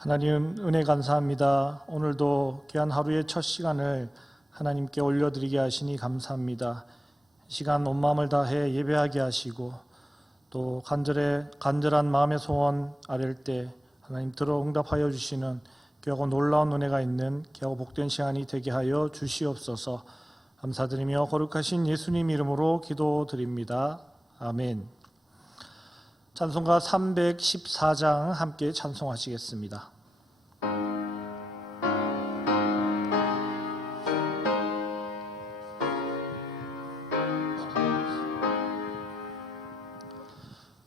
하나님 은혜 감사합니다. 오늘도 귀한 하루의 첫 시간을 하나님께 올려드리게 하시니 감사합니다. 이 시간 온 마음을 다해 예배하게 하시고 또 간절한 마음의 소원 아랠 때 하나님 들어 응답하여 주시는 귀하고 놀라운 은혜가 있는 귀하고 복된 시간이 되게 하여 주시옵소서. 감사드리며 거룩하신 예수님 이름으로 기도드립니다. 아멘. 찬송가 314장 함께 찬송하시겠습니다.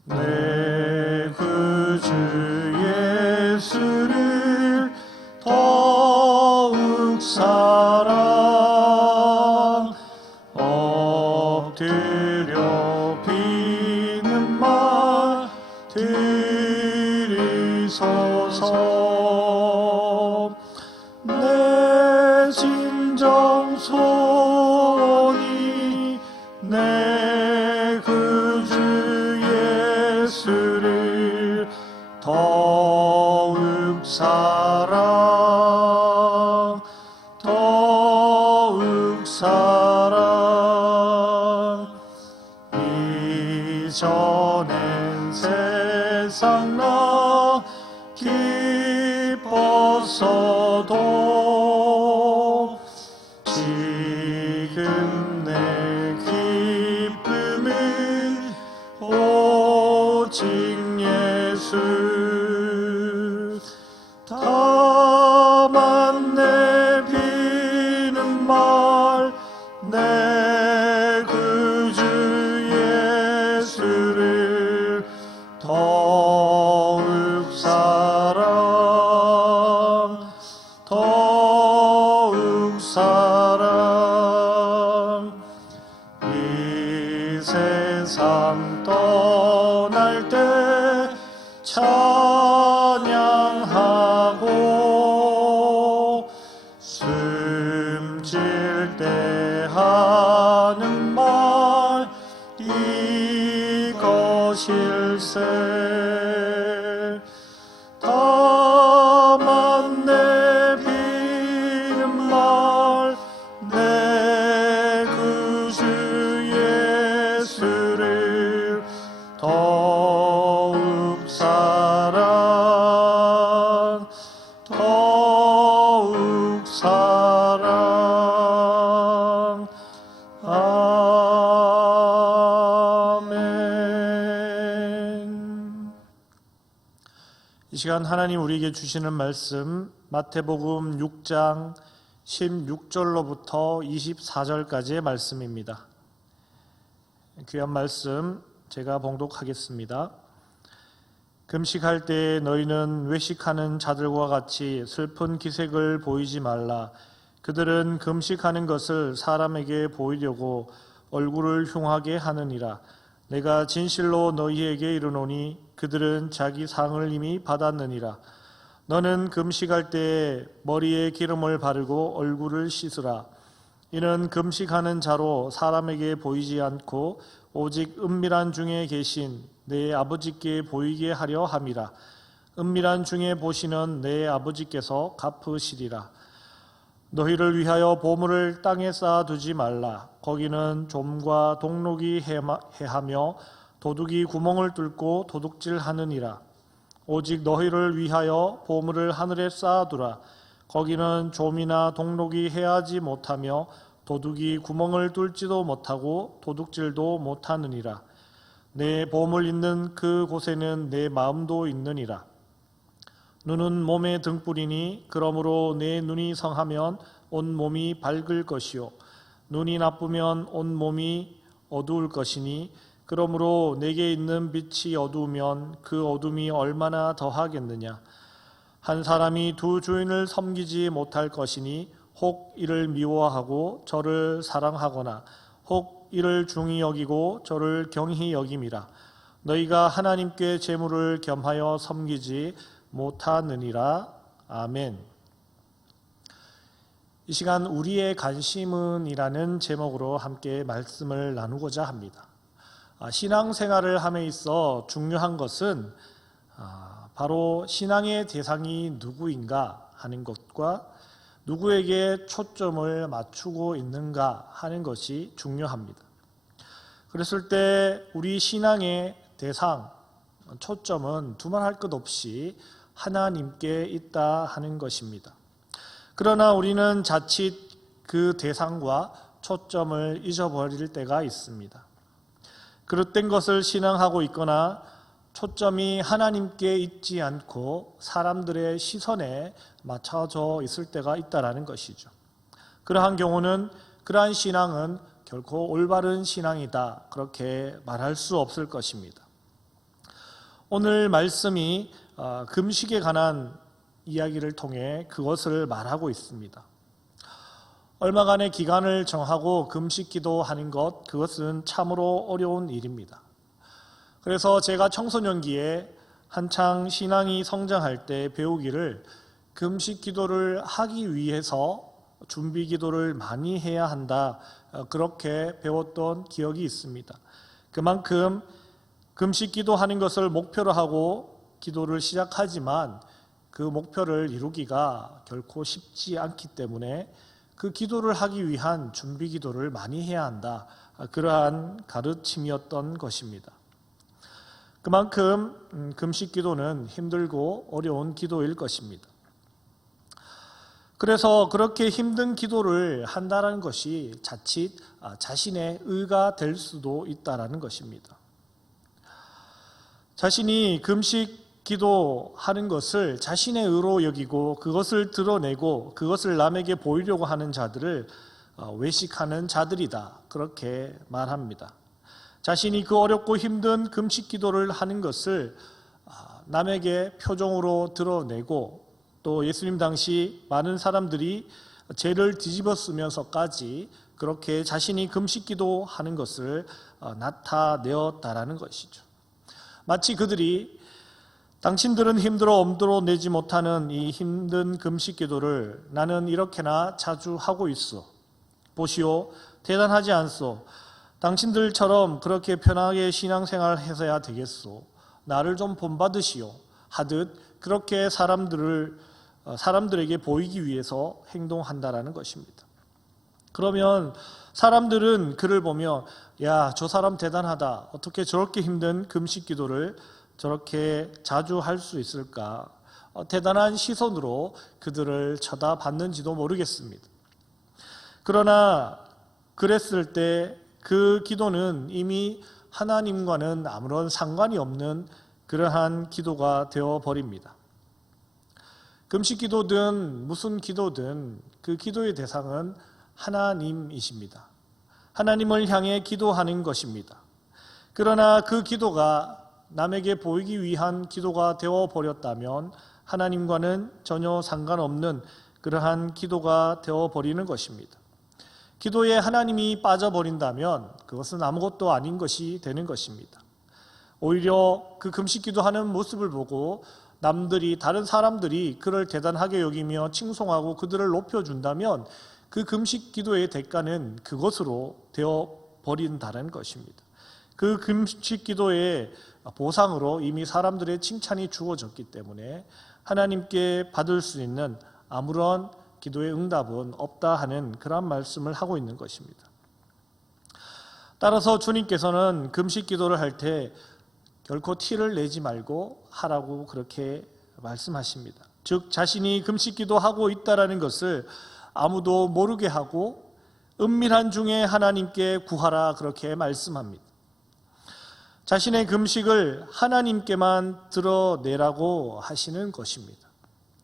내 구주 예수를 더욱 사랑 엎드려 비는 말 들으소서. 내 진정 소원이 내 구주 예수를 더욱 사랑 이전엔 세상 나 기뻤어도 지금 내 기쁨은 오직 예수. 다만 내 비는 말 내 구주 예수를 더욱 사랑 이 세상 떠날 때 찬양하고 숨질 때 하는 말 이것일세. 다만 내 비는 말 내 구주 예수를 더욱 사랑 아멘. 이 시간 하나님 우리에게 주시는 말씀 마태복음 6장 16절로부터 24절까지의 말씀입니다. 귀한 말씀 제가 봉독하겠습니다. 금식할 때 너희는 외식하는 자들과 같이 슬픈 기색을 보이지 말라. 그들은 금식하는 것을 사람에게 보이려고 얼굴을 흉하게 하느니라. 내가 진실로 너희에게 이르노니 그들은 자기 상을 이미 받았느니라. 너는 금식할 때 머리에 기름을 바르고 얼굴을 씻으라. 이는 금식하는 자로 사람에게 보이지 않고 오직 은밀한 중에 계신 내 아버지께 보이게 하려 함이라. 은밀한 중에 보시는 내 아버지께서 갚으시리라. 너희를 위하여 보물을 땅에 쌓아두지 말라. 거기는 좀과 동록이 해하며 도둑이 구멍을 뚫고 도둑질하느니라. 오직 너희를 위하여 보물을 하늘에 쌓아두라. 거기는 좀이나 동록이 해하지 못하며 도둑이 구멍을 뚫지도 못하고 도둑질도 못하느니라. 내 보물 있는 그 곳에는 내 마음도 있느니라. 눈은 몸의 등불이니 그러므로 내 눈이 성하면 온 몸이 밝을 것이요 눈이 나쁘면 온 몸이 어두울 것이니 그러므로 내게 있는 빛이 어두우면 그 어둠이 얼마나 더하겠느냐. 한 사람이 두 주인을 섬기지 못할 것이니 혹 이를 미워하고 저를 사랑하거나 혹 이를 중히 여기고 저를 경히 여김이라. 너희가 하나님께 재물을 겸하여 섬기지 못하느니라. 아멘. 이 시간 우리의 관심은 이라는 제목으로 함께 말씀을 나누고자 합니다. 신앙생활을 함에 있어 중요한 것은 바로 신앙의 대상이 누구인가 하는 것과 누구에게 초점을 맞추고 있는가 하는 것이 중요합니다. 그랬을 때 우리 신앙의 대상, 초점은 두말할 것 없이 하나님께 있다 하는 것입니다. 그러나 우리는 자칫 그 대상과 초점을 잊어버릴 때가 있습니다. 그릇된 것을 신앙하고 있거나 초점이 하나님께 있지 않고 사람들의 시선에 맞춰져 있을 때가 있다라는 것이죠. 그러한 경우는 그러한 신앙은 결코 올바른 신앙이다, 그렇게 말할 수 없을 것입니다. 오늘 말씀이 금식에 관한 이야기를 통해 그것을 말하고 있습니다. 얼마간의 기간을 정하고 금식 기도하는 것, 그것은 참으로 어려운 일입니다. 그래서 제가 청소년기에 한창 신앙이 성장할 때 배우기를 금식 기도를 하기 위해서 준비 기도를 많이 해야 한다, 그렇게 배웠던 기억이 있습니다. 그만큼 금식 기도하는 것을 목표로 하고 기도를 시작하지만 그 목표를 이루기가 결코 쉽지 않기 때문에 그 기도를 하기 위한 준비 기도를 많이 해야 한다, 그러한 가르침이었던 것입니다. 그만큼 금식 기도는 힘들고 어려운 기도일 것입니다. 그래서 그렇게 힘든 기도를 한다는 것이 자칫 자신의 의가 될 수도 있다는 것입니다. 자신이 금식 기도하는 것을 자신의 의로 여기고 그것을 드러내고 그것을 남에게 보이려고 하는 자들을 외식하는 자들이다, 그렇게 말합니다. 자신이 그 어렵고 힘든 금식 기도를 하는 것을 남에게 표정으로 드러내고 또 예수님 당시 많은 사람들이 죄를 뒤집어 쓰면서까지 그렇게 자신이 금식 기도하는 것을 나타내었다라는 것이죠. 마치 그들이 당신들은 힘들어 엄두로 내지 못하는 이 힘든 금식 기도를 나는 이렇게나 자주 하고 있어. 보시오, 대단하지 않소. 당신들처럼 그렇게 편하게 신앙생활을 해서야 되겠소. 나를 좀 본받으시오. 하듯 그렇게 사람들에게 보이기 위해서 행동한다라는 것입니다. 그러면 사람들은 그를 보며 야, 저 사람 대단하다. 어떻게 저렇게 힘든 금식 기도를 저렇게 자주 할 수 있을까? 대단한 시선으로 그들을 쳐다봤는지도 모르겠습니다. 그러나 그랬을 때 그 기도는 이미 하나님과는 아무런 상관이 없는 그러한 기도가 되어버립니다. 금식 기도든 무슨 기도든 그 기도의 대상은 하나님이십니다. 하나님을 향해 기도하는 것입니다. 그러나 그 기도가 남에게 보이기 위한 기도가 되어버렸다면 하나님과는 전혀 상관없는 그러한 기도가 되어버리는 것입니다. 기도에 하나님이 빠져버린다면 그것은 아무것도 아닌 것이 되는 것입니다. 오히려 그 금식 기도하는 모습을 보고 다른 사람들이 그를 대단하게 여기며 칭송하고 그들을 높여준다면 그 금식 기도의 대가는 그것으로 되어버린다는 것입니다. 그 금식 기도의 보상으로 이미 사람들의 칭찬이 주어졌기 때문에 하나님께 받을 수 있는 아무런 기도의 응답은 없다 하는 그런 말씀을 하고 있는 것입니다. 따라서 주님께서는 금식 기도를 할 때 결코 티를 내지 말고 하라고 그렇게 말씀하십니다. 즉 자신이 금식 기도하고 있다라는 것을 아무도 모르게 하고 은밀한 중에 하나님께 구하라, 그렇게 말씀합니다. 자신의 금식을 하나님께만 드러내라고 하시는 것입니다.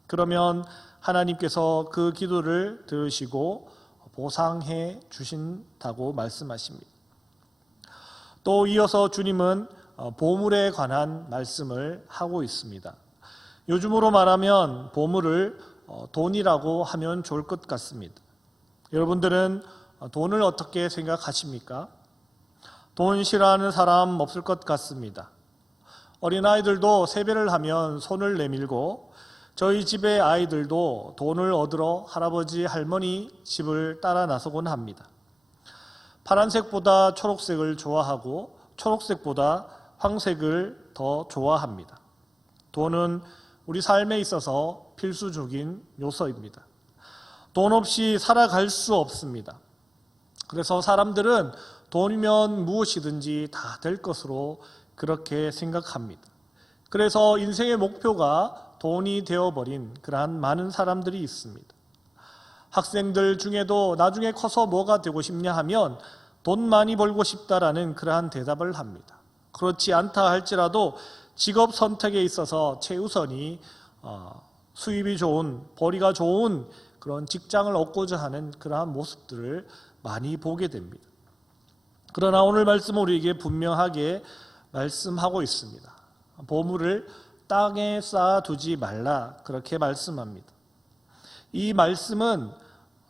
그러면 하나님께서 그 기도를 들으시고 보상해 주신다고 말씀하십니다. 또 이어서 주님은 보물에 관한 말씀을 하고 있습니다. 요즘으로 말하면 보물을 돈이라고 하면 좋을 것 같습니다. 여러분들은 돈을 어떻게 생각하십니까? 돈 싫어하는 사람 없을 것 같습니다. 어린아이들도 세배를 하면 손을 내밀고 저희 집의 아이들도 돈을 얻으러 할아버지 할머니 집을 따라 나서곤 합니다. 파란색보다 초록색을 좋아하고 초록색보다 황색을 더 좋아합니다. 돈은 우리 삶에 있어서 필수적인 요소입니다. 돈 없이 살아갈 수 없습니다. 그래서 사람들은 돈이면 무엇이든지 다 될 것으로 그렇게 생각합니다. 그래서 인생의 목표가 돈이 되어버린 그러한 많은 사람들이 있습니다. 학생들 중에도 나중에 커서 뭐가 되고 싶냐 하면 돈 많이 벌고 싶다라는 그러한 대답을 합니다. 그렇지 않다 할지라도 직업 선택에 있어서 최우선이 수입이 좋은, 벌이가 좋은 그런 직장을 얻고자 하는 그러한 모습들을 많이 보게 됩니다. 그러나 오늘 말씀은 우리에게 분명하게 말씀하고 있습니다. 보물을 땅에 쌓아두지 말라, 그렇게 말씀합니다. 이 말씀은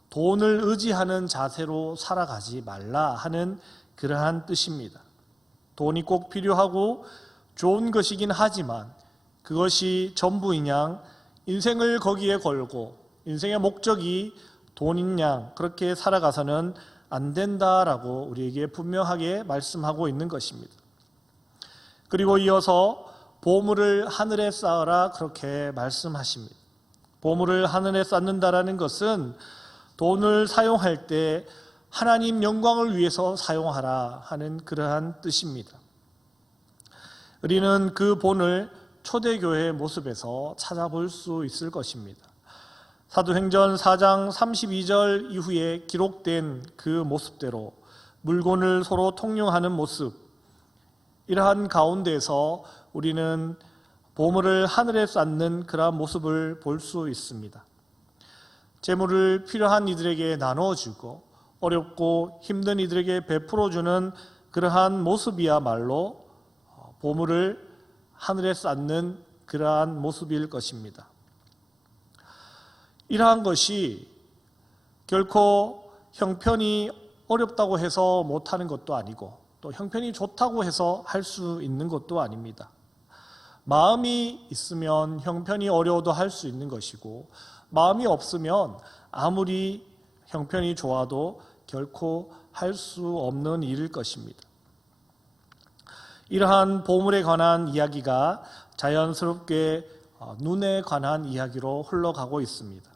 돈을 의지하는 자세로 살아가지 말라 하는 그러한 뜻입니다. 돈이 꼭 필요하고 좋은 것이긴 하지만 그것이 전부인 양 인생을 거기에 걸고 인생의 목적이 돈인 양 그렇게 살아가서는 안 된다라고 우리에게 분명하게 말씀하고 있는 것입니다. 그리고 이어서 보물을 하늘에 쌓으라 그렇게 말씀하십니다. 보물을 하늘에 쌓는다라는 것은 돈을 사용할 때 하나님 영광을 위해서 사용하라 하는 그러한 뜻입니다. 우리는 그 본을 초대교회의 모습에서 찾아볼 수 있을 것입니다. 사도행전 4장 32절 이후에 기록된 그 모습대로 물건을 서로 통용하는 모습, 이러한 가운데서 우리는 보물을 하늘에 쌓는 그러한 모습을 볼 수 있습니다. 재물을 필요한 이들에게 나눠주고 어렵고 힘든 이들에게 베풀어주는 그러한 모습이야말로 보물을 하늘에 쌓는 그러한 모습일 것입니다. 이러한 것이 결코 형편이 어렵다고 해서 못하는 것도 아니고 또 형편이 좋다고 해서 할 수 있는 것도 아닙니다. 마음이 있으면 형편이 어려워도 할 수 있는 것이고 마음이 없으면 아무리 형편이 좋아도 결코 할 수 없는 일일 것입니다. 이러한 보물에 관한 이야기가 자연스럽게 눈에 관한 이야기로 흘러가고 있습니다.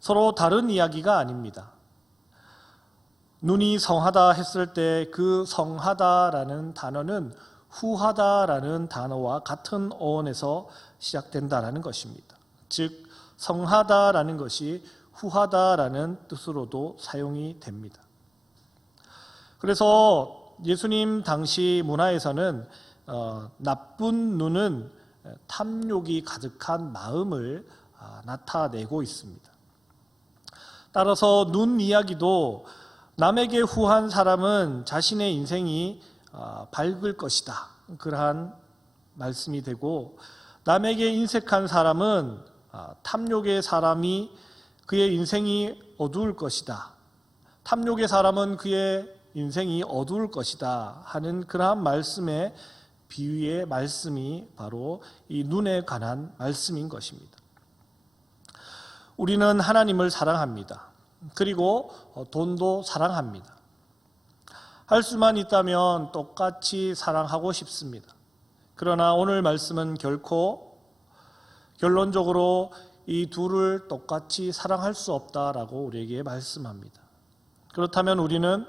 서로 다른 이야기가 아닙니다. 눈이 성하다 했을 때 그 성하다라는 단어는 후하다라는 단어와 같은 어원에서 시작된다라는 것입니다. 즉 성하다라는 것이 후하다라는 뜻으로도 사용이 됩니다. 그래서 예수님 당시 문화에서는 나쁜 눈은 탐욕이 가득한 마음을 나타내고 있습니다. 따라서 눈 이야기도 남에게 후한 사람은 자신의 인생이 밝을 것이다, 그러한 말씀이 되고 남에게 인색한 사람은 탐욕의 사람이 그의 인생이 어두울 것이다, 탐욕의 사람은 그의 인생이 어두울 것이다 하는 그러한 말씀의 비유의 말씀이 바로 이 눈에 관한 말씀인 것입니다. 우리는 하나님을 사랑합니다. 그리고 돈도 사랑합니다. 할 수만 있다면 똑같이 사랑하고 싶습니다. 그러나 오늘 말씀은 결론적으로 이 둘을 똑같이 사랑할 수 없다라고 우리에게 말씀합니다. 그렇다면 우리는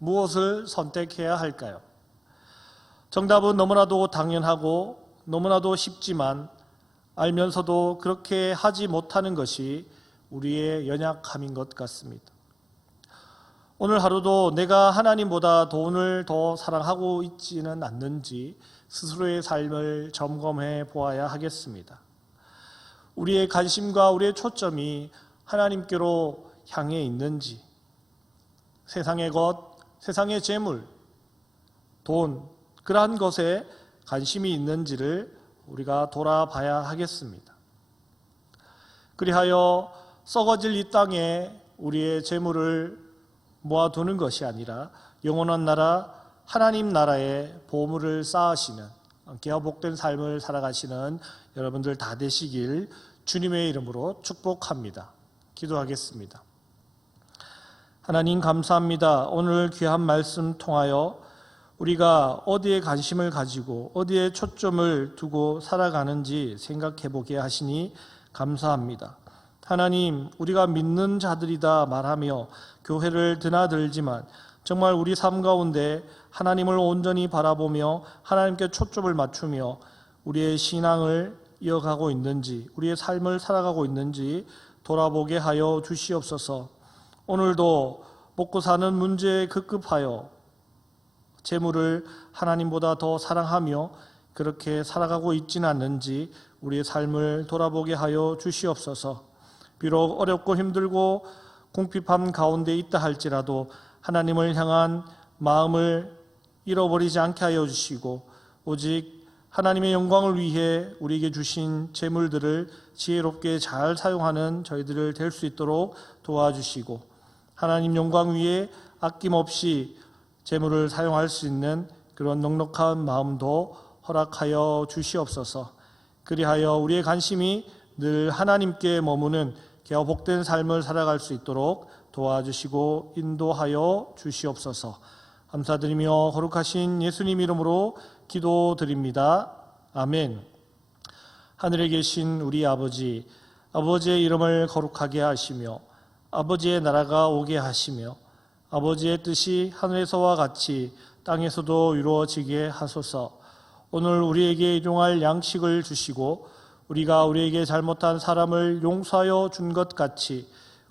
무엇을 선택해야 할까요? 정답은 너무나도 당연하고 너무나도 쉽지만 알면서도 그렇게 하지 못하는 것이 우리의 연약함인 것 같습니다. 오늘 하루도 내가 하나님보다 돈을 더 사랑하고 있지는 않는지 스스로의 삶을 점검해 보아야 하겠습니다. 우리의 관심과 우리의 초점이 하나님께로 향해 있는지, 세상의 것, 세상의 재물, 돈, 그러한 것에 관심이 있는지를 우리가 돌아봐야 하겠습니다. 그리하여 썩어질 이 땅에 우리의 재물을 모아두는 것이 아니라 영원한 나라 하나님 나라의 보물을 쌓으시는 기가 복된 삶을 살아가시는 여러분들 다 되시길 주님의 이름으로 축복합니다. 기도하겠습니다. 하나님 감사합니다. 오늘 귀한 말씀 통하여 우리가 어디에 관심을 가지고 어디에 초점을 두고 살아가는지 생각해 보게 하시니 감사합니다. 하나님, 우리가 믿는 자들이다 말하며 교회를 드나들지만 정말 우리 삶 가운데 하나님을 온전히 바라보며 하나님께 초점을 맞추며 우리의 신앙을 이어가고 있는지, 우리의 삶을 살아가고 있는지 돌아보게 하여 주시옵소서. 오늘도 먹고 사는 문제에 급급하여 재물을 하나님보다 더 사랑하며 그렇게 살아가고 있지는 않는지 우리의 삶을 돌아보게 하여 주시옵소서. 비록 어렵고 힘들고 궁핍함 가운데 있다 할지라도 하나님을 향한 마음을 잃어버리지 않게 하여 주시고 오직 하나님의 영광을 위해 우리에게 주신 재물들을 지혜롭게 잘 사용하는 저희들을 될 수 있도록 도와주시고 하나님 영광 위에 아낌없이 재물을 사용할 수 있는 그런 넉넉한 마음도 허락하여 주시옵소서. 그리하여 우리의 관심이 늘 하나님께 머무는 귀하고 복된 삶을 살아갈 수 있도록 도와주시고 인도하여 주시옵소서. 감사드리며 거룩하신 예수님 이름으로 기도드립니다. 아멘. 하늘에 계신 우리 아버지, 아버지의 이름을 거룩하게 하시며 아버지의 나라가 오게 하시며 아버지의 뜻이 하늘에서와 같이 땅에서도 이루어지게 하소서. 오늘 우리에게 일용할 양식을 주시고 우리가 우리에게 잘못한 사람을 용서하여 준 것 같이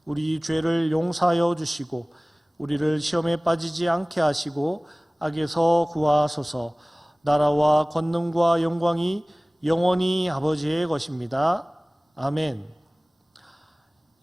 우리 죄를 용서하여 주시고 우리를 시험에 빠지지 않게 하시고 악에서 구하소서. 나라와 권능과 영광이 영원히 아버지의 것입니다. 아멘.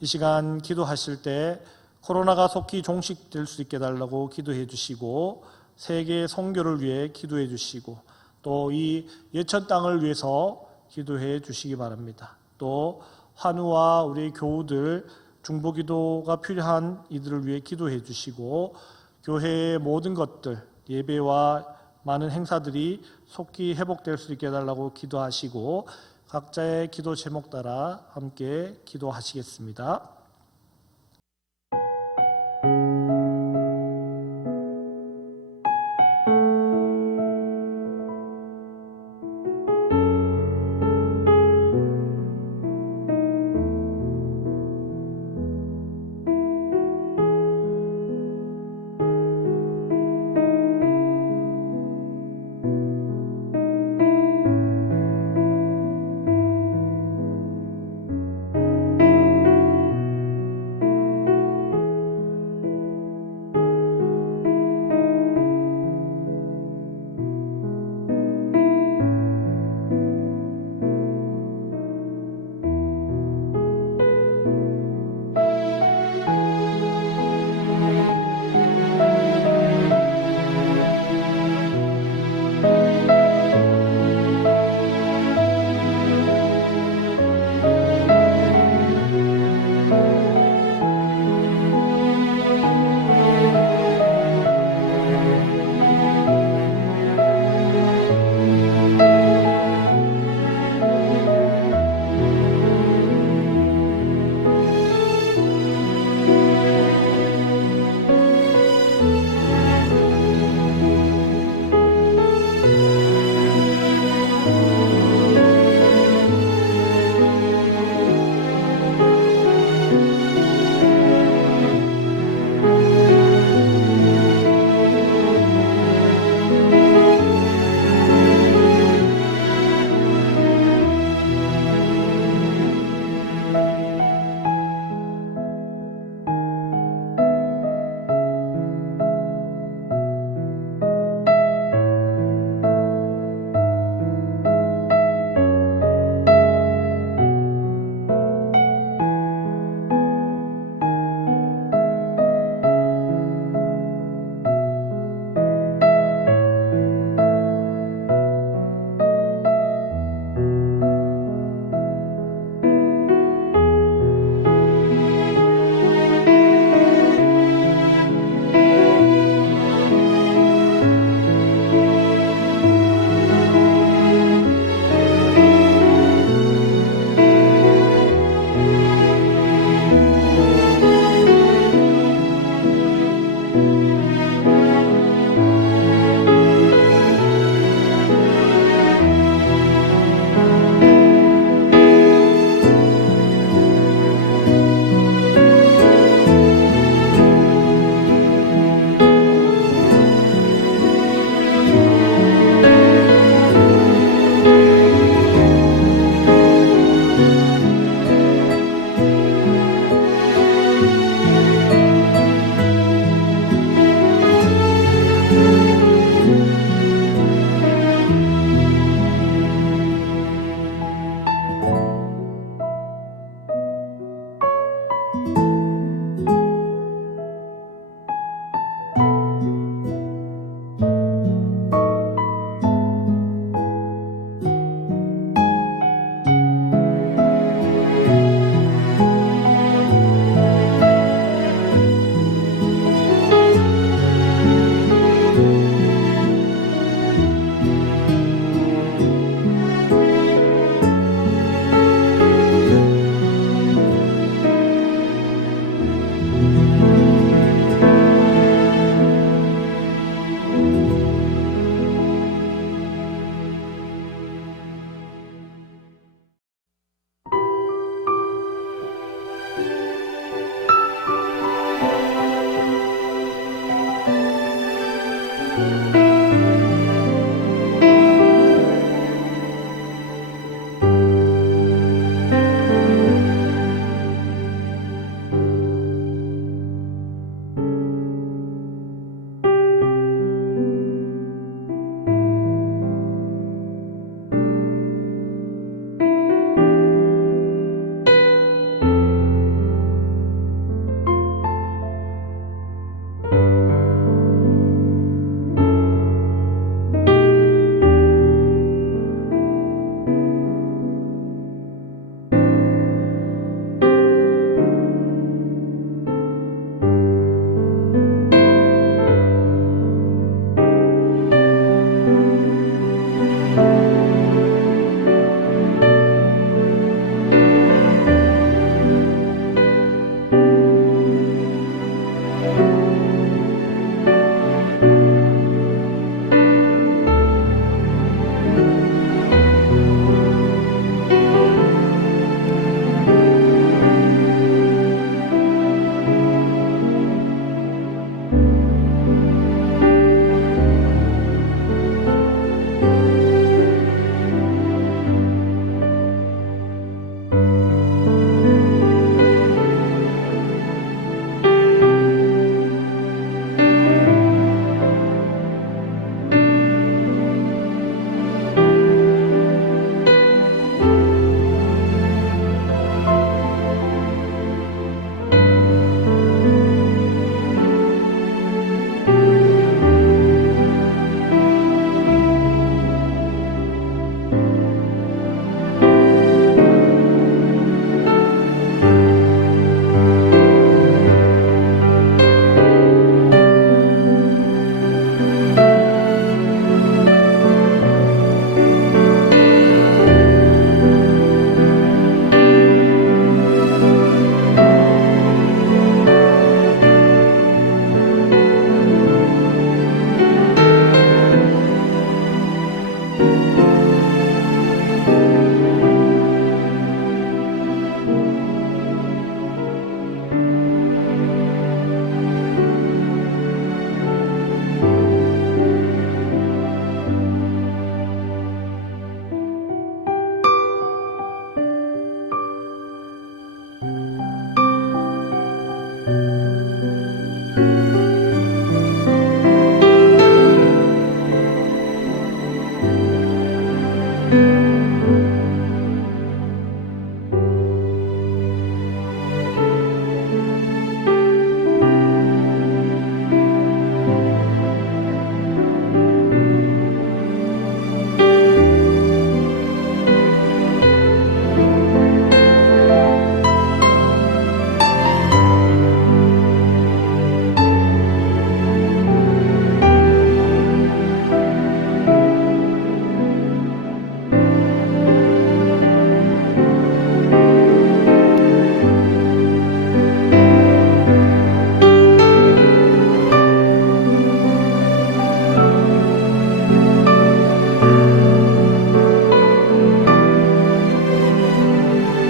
이 시간 기도하실 때 코로나가 속히 종식될 수 있게 달라고 기도해 주시고 세계 선교를 위해 기도해 주시고 또 이 예천 땅을 위해서 기도해 주시기 바랍니다. 또 환우와 우리 교우들 중보기도가 필요한 이들을 위해 기도해 주시고 교회의 모든 것들 예배와 많은 행사들이 속히 회복될 수 있게 해달라고 기도하시고 각자의 기도 제목 따라 함께 기도하시겠습니다.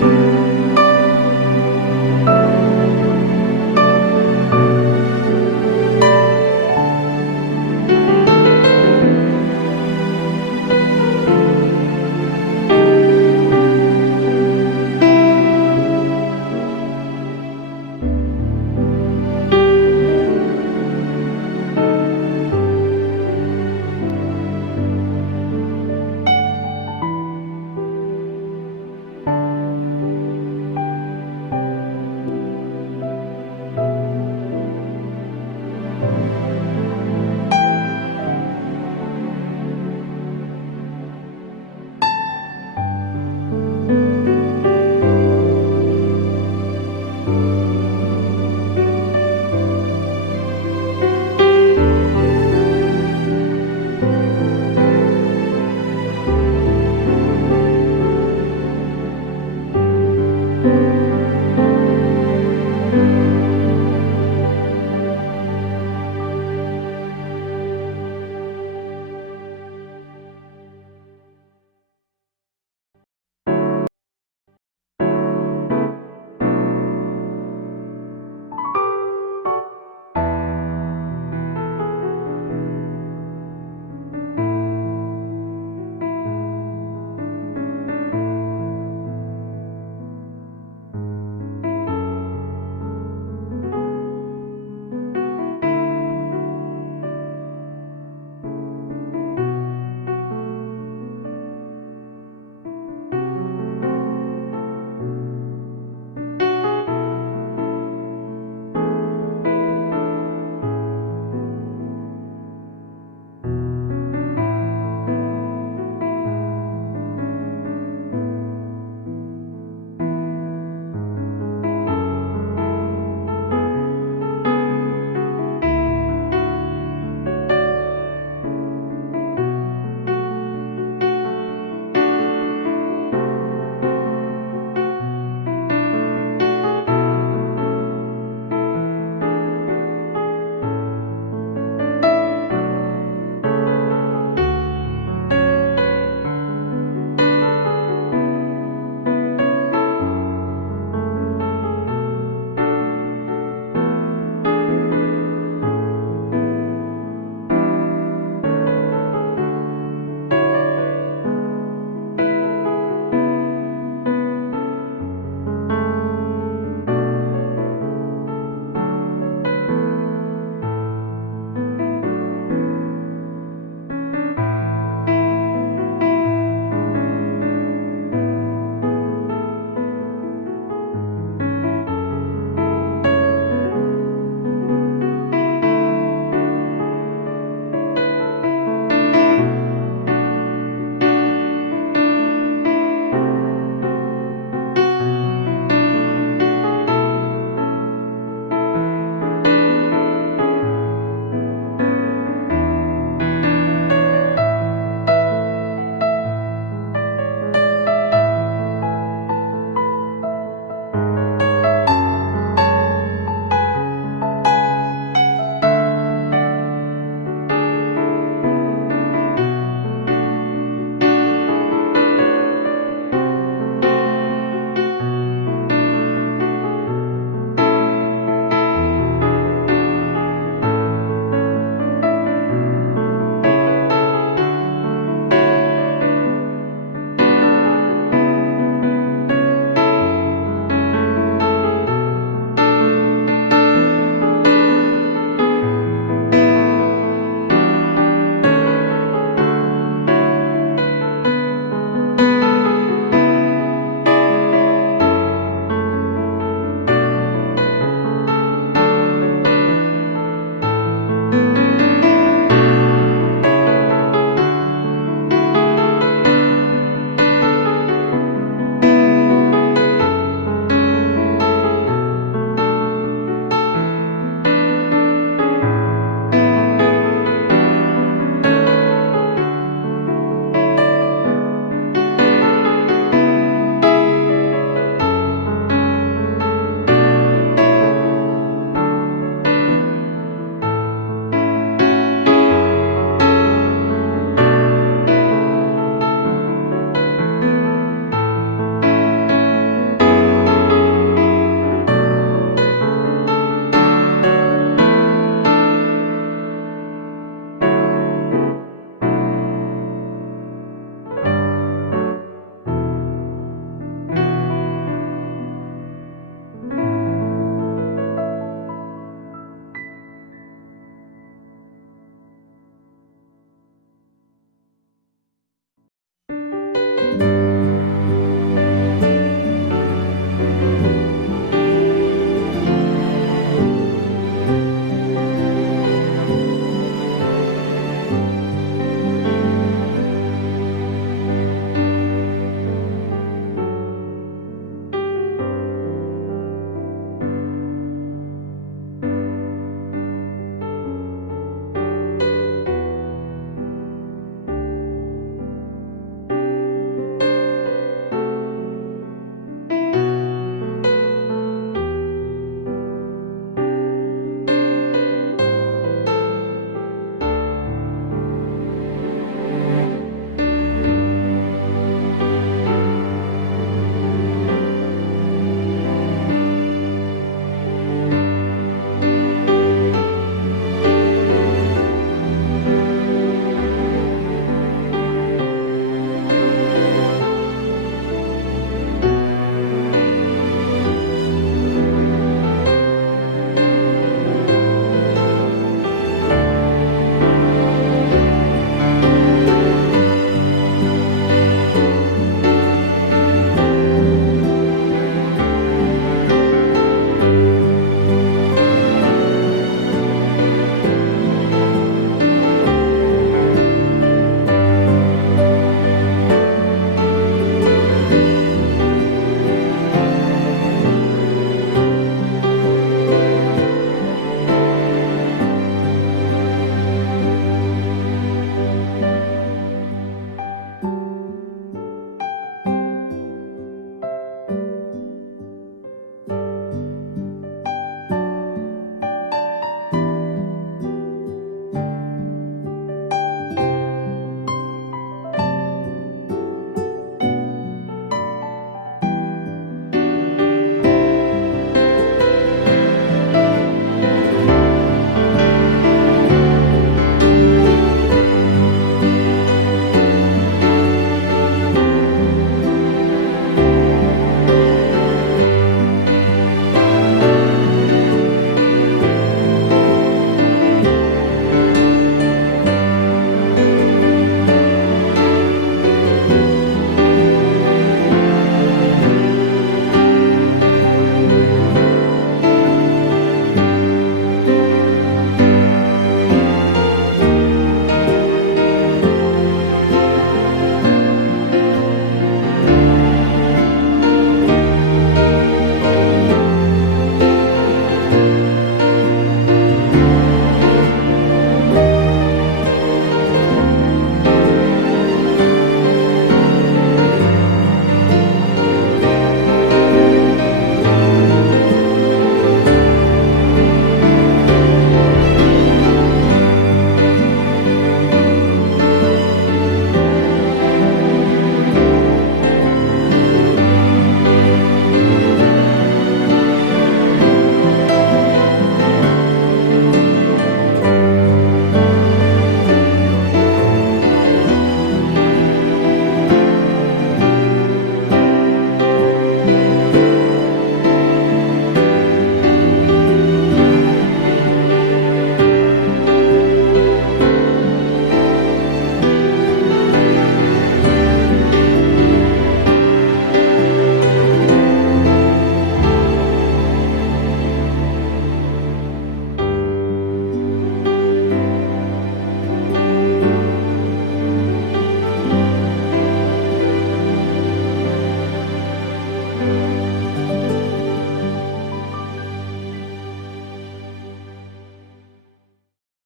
아멘.